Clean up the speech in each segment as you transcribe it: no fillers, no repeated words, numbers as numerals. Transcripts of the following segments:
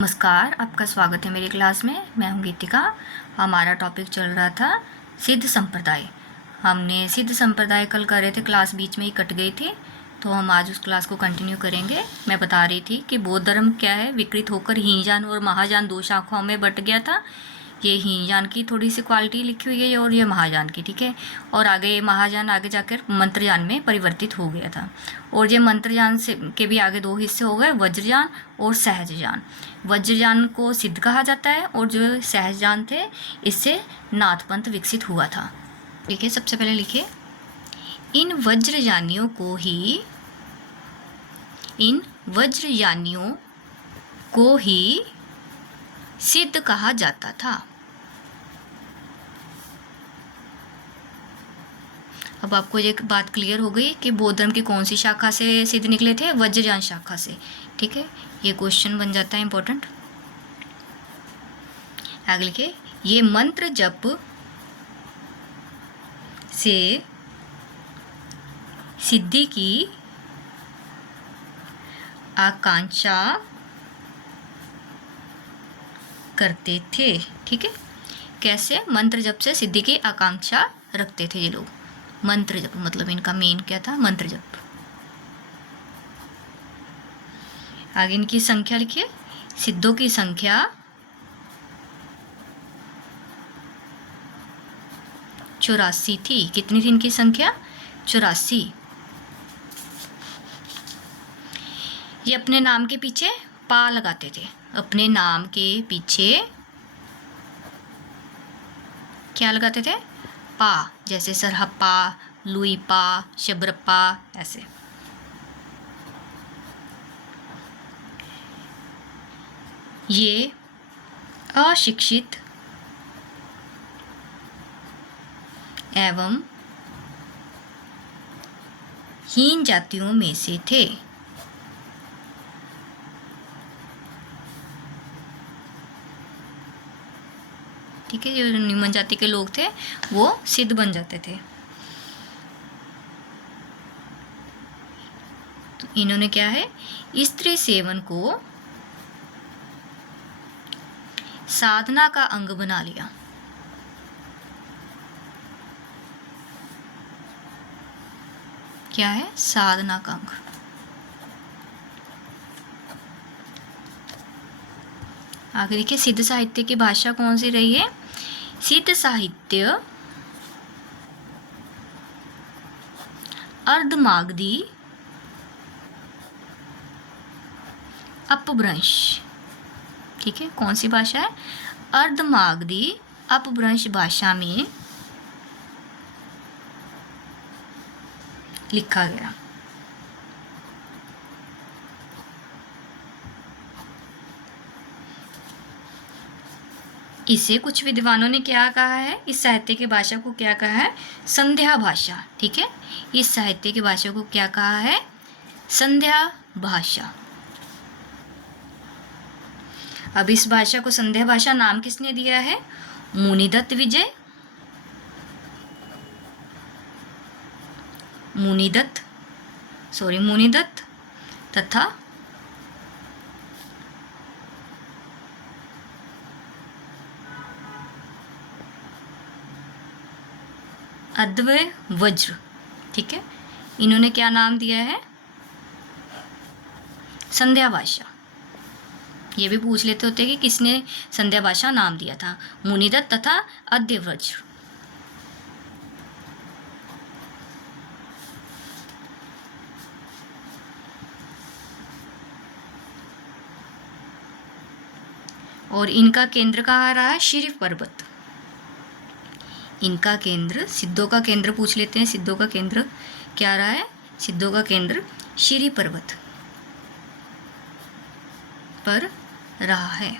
नमस्कार, आपका स्वागत है मेरी क्लास में। मैं हूं गीतिका। हमारा टॉपिक चल रहा था सिद्ध संप्रदाय। हमने सिद्ध संप्रदाय कल कर रहे थे, क्लास बीच में ही कट गई थी, तो हम आज उस क्लास को कंटिन्यू करेंगे। मैं बता रही थी कि बौद्ध धर्म क्या है, विकृत होकर हीनयान और महायान दो शाखाओं में बट गया था। ये हीनयान की थोड़ी सी क्वालिटी लिखी हुई है और ये महायान की, ठीक है। और आगे ये महायान आगे जाकर मंत्रयान में परिवर्तित हो गया था। और ये मंत्रयान से के भी आगे दो हिस्से हो गए, वज्रयान और सहजयान। वज्रयान को सिद्ध कहा जाता है और जो सहजयान थे इससे नाथपंथ विकसित हुआ था। देखिए, सबसे पहले लिखिए, इन वज्रयानियों को ही सिद्ध कहा जाता था। अब आपको एक बात क्लियर हो गई कि बौद्ध धर्म की कौन सी शाखा से सिद्ध निकले थे? वज्रयान शाखा से, ठीक है। ये क्वेश्चन बन जाता है इंपॉर्टेंट। आगे लिखिए, ये मंत्र जप से सिद्धि की आकांक्षा करते थे, ठीक है। कैसे? मंत्र जप से सिद्धि की आकांक्षा रखते थे ये लोग। मंत्र जप मतलब इनका मेन क्या था? मंत्र जप। आगे इनकी संख्या लिखिए, सिद्धों की संख्या 84 थी। कितनी थी इनकी संख्या? 84। ये अपने नाम के पीछे पा लगाते थे। अपने नाम के पीछे क्या लगाते थे? पा, जैसे सरहप्पा, लुईपा, शबरप्पा, ऐसे। ये अशिक्षित एवं हीन जातियों में से थे। ठीक है, जो निम्न जाति के लोग थे वो सिद्ध बन जाते थे। तो इन्होंने क्या है, स्त्री सेवन को साधना का अंग बना लिया। क्या है? साधना का अंग। आगे देखिए, सिद्ध साहित्य की भाषा कौन सी रही है? सिद्ध साहित्य अर्धमागधी, अपभ्रंश, ठीक है। कौन सी भाषा है? अर्धमागधी अपभ्रंश भाषा में लिखा गया। इसे कुछ विद्वानों ने क्या कहा है? इस साहित्य की भाषा को क्या कहा है? संध्या भाषा, ठीक है। इस साहित्य की भाषा को क्या कहा है? संध्या भाषा। अब इस भाषा को संध्या भाषा नाम किसने दिया है? मुनिदत्त मुनिदत्त तथा अद्वय वज्र, ठीक है। इन्होंने क्या नाम दिया है? संध्या भाषा। ये भी पूछ लेते होते कि किसने संध्या भाषा नाम दिया था? मुनिदत्त तथा अद्वय वज्र। और इनका केंद्र कहाँ रहा है? श्री पर्वत। इनका केंद्र, सिद्धों का केंद्र पूछ लेते हैं। सिद्धों का केंद्र क्या रहा है? सिद्धों का केंद्र श्री पर्वत पर रहा है।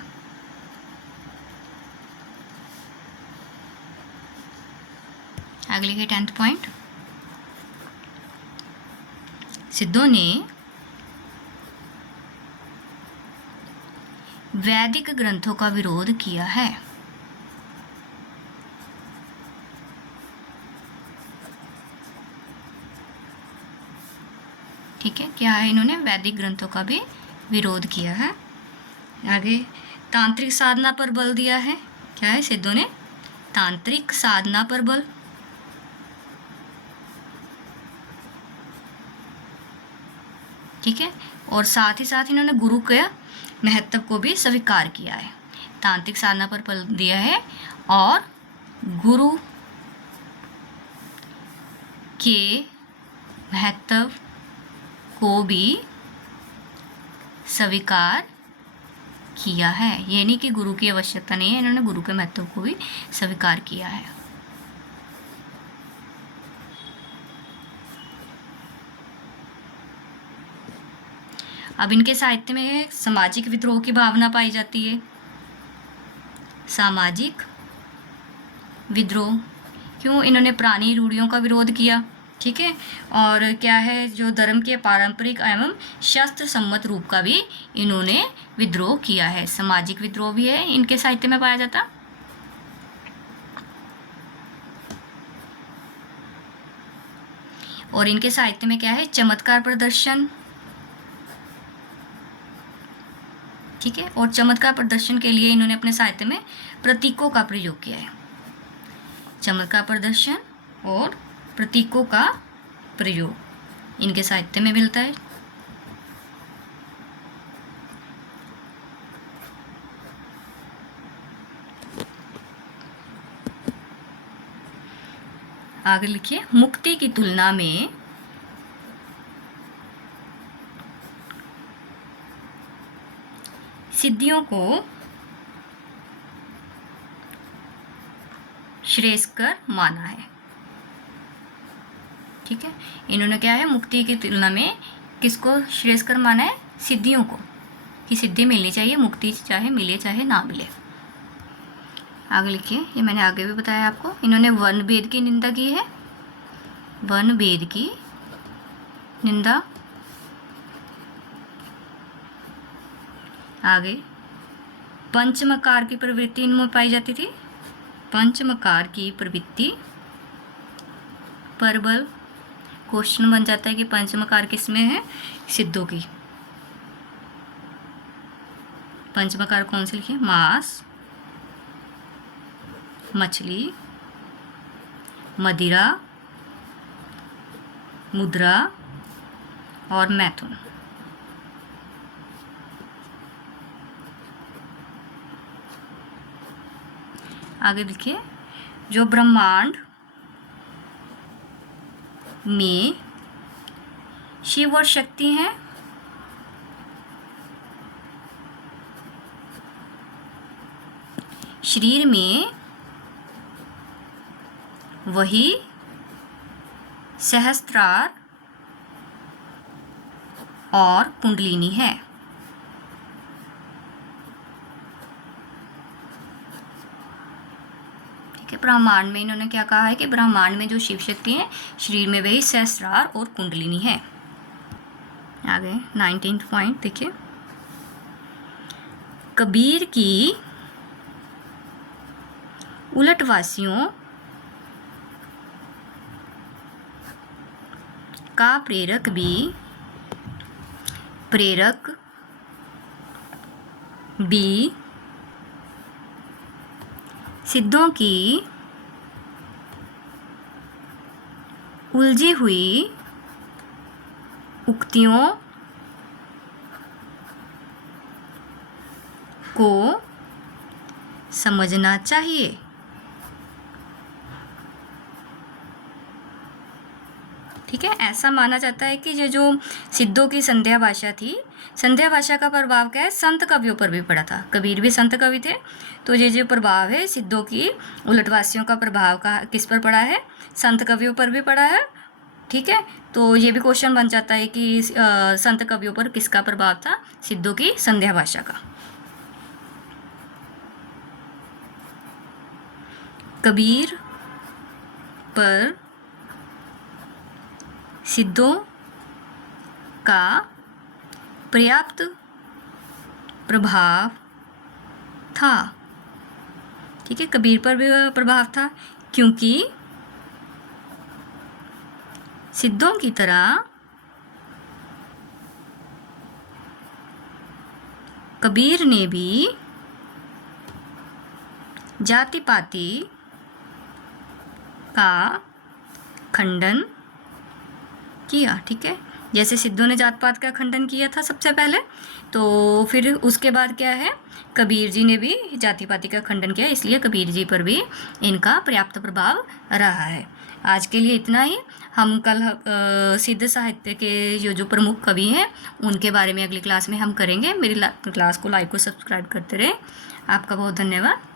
अगले के 10th पॉइंट, सिद्धों ने वैदिक ग्रंथों का विरोध किया है। ठीक है, क्या है? इन्होंने वैदिक ग्रंथों का भी विरोध किया है। आगे तांत्रिक साधना पर बल दिया है। क्या है सिद्धों ने? तांत्रिक साधना पर बल। ठीक है, और साथ ही साथ इन्होंने गुरु के महत्व को भी स्वीकार किया है। तांत्रिक साधना पर बल दिया है और गुरु के महत्व को भी स्वीकार किया है। ये नहीं कि गुरु की आवश्यकता नहीं है, इन्होंने गुरु के महत्व को भी स्वीकार किया है। अब इनके साहित्य में सामाजिक विद्रोह की भावना पाई जाती है। सामाजिक विद्रोह क्यों? इन्होंने पुरानी रूढ़ियों का विरोध किया। ठीक है, और क्या है, जो धर्म के पारंपरिक एवं शास्त्र सम्मत रूप का भी इन्होंने विद्रोह किया है। सामाजिक विद्रोह भी है इनके साहित्य में पाया जाता। और इनके साहित्य में क्या है? चमत्कार प्रदर्शन। ठीक है, और चमत्कार प्रदर्शन के लिए इन्होंने अपने साहित्य में प्रतीकों का प्रयोग किया है। चमत्कार प्रदर्शन और प्रतीकों का प्रयोग इनके साहित्य में मिलता है। आगे लिखिए, मुक्ति की तुलना में सिद्धियों को श्रेयस्कर माना है। ठीक है, इन्होंने क्या है, मुक्ति की तुलना में किसको श्रेयस्कर माना है? सिद्धियों को, कि सिद्धि मिलनी चाहिए, मुक्ति चाहे मिले चाहे ना मिले। आगे लिखिए, ये मैंने आगे भी बताया आपको। इन्होंने वर्ण भेद की निंदा की है। वर्ण भेद की निंदा। आगे पंचमकार की प्रवृत्ति इनमें पाई जाती थी। पंचमकार की प्रवृत्ति पर बल। क्वेश्चन बन जाता है कि पंचमकार किसमें है? सिद्धों की। पंचमकार कौन से लिखे? मांस, मछली, मदिरा, मुद्रा और मैथुन। आगे देखिए, जो ब्रह्मांड में शिव और शक्ति हैं, शरीर में वही सहस्त्रार और कुंडलिनी है। ठीक है, ब्रह्मांड में इन्होंने क्या कहा है कि ब्रह्मांड में जो शिव शक्ति है, शरीर में वही सहस्त्रार और कुंडलिनी है। आगे 19th पॉइंट देखिए, कबीर की उलटवासियों का प्रेरक भी सिद्धों की उलझी हुई उक्तियों को समझना चाहिए। ठीक है, ऐसा माना जाता है कि ये जो सिद्धों की संध्या भाषा थी, संध्या भाषा का प्रभाव क्या है? संत कवियों पर भी पड़ा था। कबीर भी संत कवि थे, तो ये जो प्रभाव है सिद्धों की उलटवासियों का प्रभाव का किस पर पड़ा है? संत कवियों पर भी पड़ा है। ठीक है, तो ये भी क्वेश्चन बन जाता है कि संत कवियों पर किसका प्रभाव था? सिद्धों की संध्या भाषा का। कबीर पर सिद्धों का पर्याप्त प्रभाव था। ठीक है, कबीर पर भी प्रभाव था, क्योंकि सिद्धों की तरह कबीर ने भी जाति पाति का खंडन किया। ठीक है, जैसे सिद्धों ने जात पात का खंडन किया था सबसे पहले, तो फिर उसके बाद क्या है, कबीर जी ने भी जाति पाति का खंडन किया, इसलिए कबीर जी पर भी इनका पर्याप्त प्रभाव रहा है। आज के लिए इतना ही। हम कल सिद्ध साहित्य के जो प्रमुख कवि हैं उनके बारे में अगली क्लास में हम करेंगे। मेरी क्लास को लाइक और सब्सक्राइब करते रहे। आपका बहुत धन्यवाद।